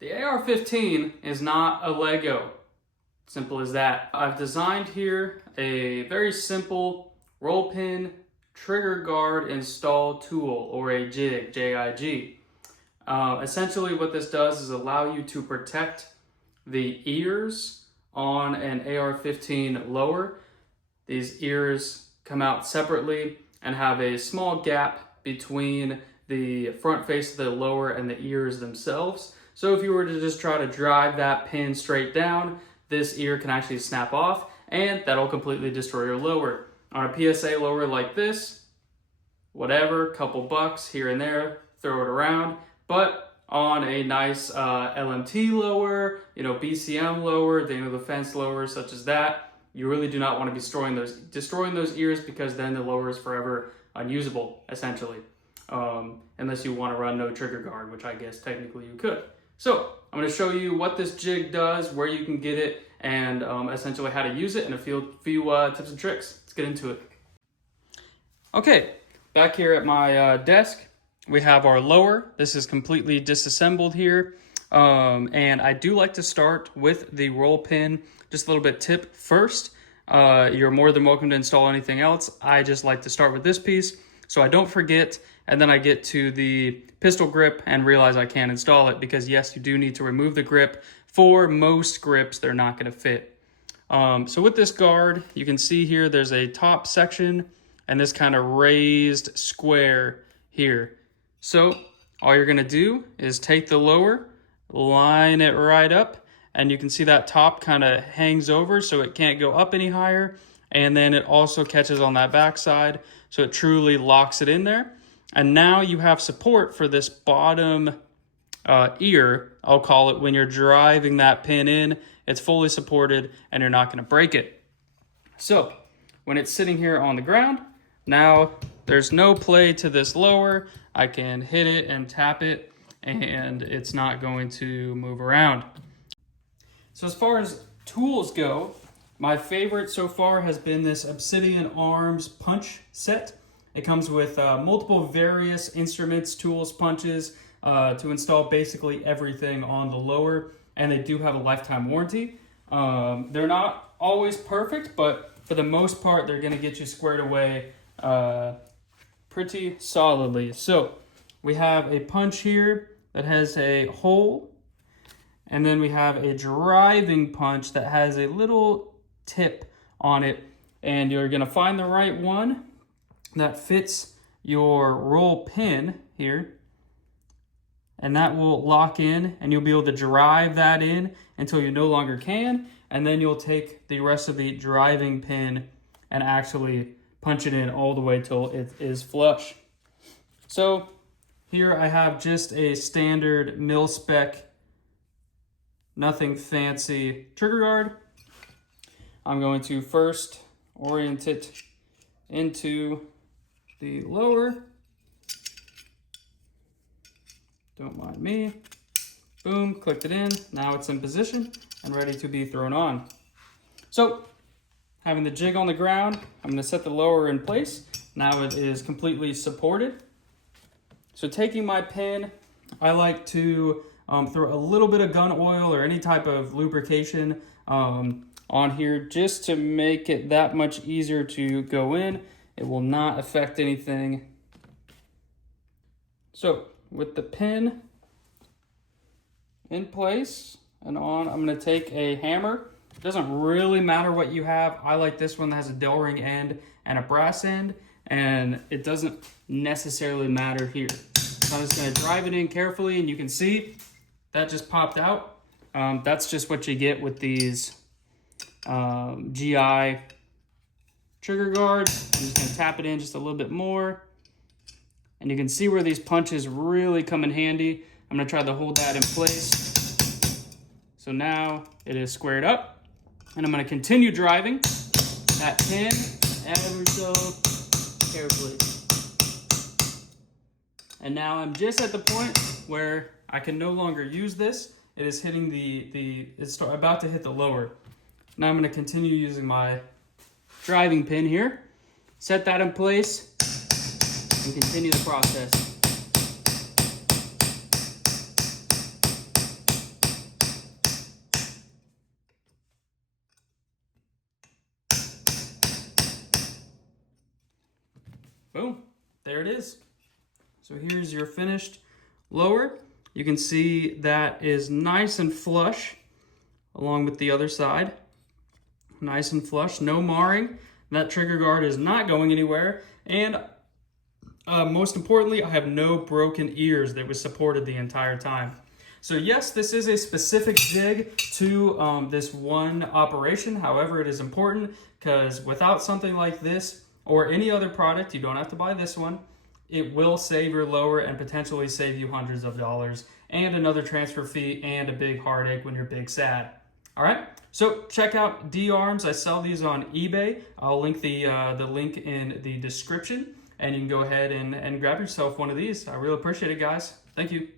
The AR15 is not a Lego. Simple as that. I've designed here a very simple roll pin trigger guard install tool, or a JIG, J-I-G. Essentially what this does is allow you to protect the ears on an AR15 lower. These ears come out separately and have a small gap between the front face of the lower and the ears themselves. So if you were to just try to drive that pin straight down, this ear can actually snap off, and that'll completely destroy your lower. On a PSA lower like this, whatever, couple bucks here and there, throw it around. But on a nice LMT lower, BCM lower, Daniel of the Fence lower such as that, you really do not want to be destroying those ears, because then the lower is forever unusable, essentially. Unless you want to run no trigger guard, which I guess technically you could. So I'm going to show you what this jig does, where you can get it, and essentially how to use it, and a few tips and tricks. Let's get into it. Okay, back here at my desk, we have our lower. This is completely disassembled here. And I do like to start with the roll pin. Just a little bit tip first. You're more than welcome to install anything else. I just like to start with this piece so I don't forget, and then I get to the pistol grip and realize I can't install it, because yes, you do need to remove the grip. For most grips, they're not going to fit. So with this guard, you can see here there's a top section and this kind of raised square here. So all you're going to do is take the lower, line it right up, and you can see that top kind of hangs over so it can't go up any higher. And then it also catches on that back side, so it truly locks it in there. And now you have support for this bottom ear, I'll call it, when you're driving that pin in. It's fully supported and you're not going to break it. So when it's sitting here on the ground, now there's no play to this lower. I can hit it and tap it and it's not going to move around. So as far as tools go, my favorite so far has been this Obsidian Arms punch set. It comes with multiple various instruments, tools, punches to install basically everything on the lower, and they do have a lifetime warranty. They're not always perfect, but for the most part, they're going to get you squared away pretty solidly. So we have a punch here that has a hole, and then we have a driving punch that has a little tip on it, and you're going to find the right one that fits your roll pin here, and that will lock in, and you'll be able to drive that in until you no longer can, and then you'll take the rest of the driving pin and actually punch it in all the way till it is flush. So here I have just a standard mil-spec, nothing fancy trigger guard. I'm going to first orient it into the lower. Don't mind me. Boom, clicked it in. Now it's in position and ready to be thrown on. So, having the jig on the ground, I'm going to set the lower in place. Now it is completely supported. So taking my pin, I like to throw a little bit of gun oil or any type of lubrication on here just to make it that much easier to go in. It will not affect anything. So with the pin in place and on, I'm going to take a hammer. It doesn't really matter what you have. I like this one that has a Del ring end and a brass end, and it doesn't necessarily matter here. So I'm just going to drive it in carefully, and you can see that just popped out. That's just what you get with these GI trigger guards. I'm just going to tap it in just a little bit more, and you can see where these punches really come in handy. I'm going to try to hold that in place. So now it is squared up, and I'm going to continue driving that pin ever so carefully. And now I'm just at the point where I can no longer use this. It is hitting it's about to hit the lower. Now I'm going to continue using my driving pin here, set that in place, and continue the process. boom, there it is. So here's your finished lower. You can see that is nice and flush along with the other side. Nice and flush, no marring. That trigger guard is not going anywhere. And most importantly, I have no broken ears that was supported the entire time. So yes, this is a specific jig to this one operation. However, it is important because without something like this or any other product, you don't have to buy this one, it will save your lower and potentially save you hundreds of dollars and another transfer fee and a big heartache when you're big sad. All right, so check out D-Arms. I sell these on eBay. I'll link the link in the description, and you can go ahead and grab yourself one of these. I really appreciate it, guys. Thank you.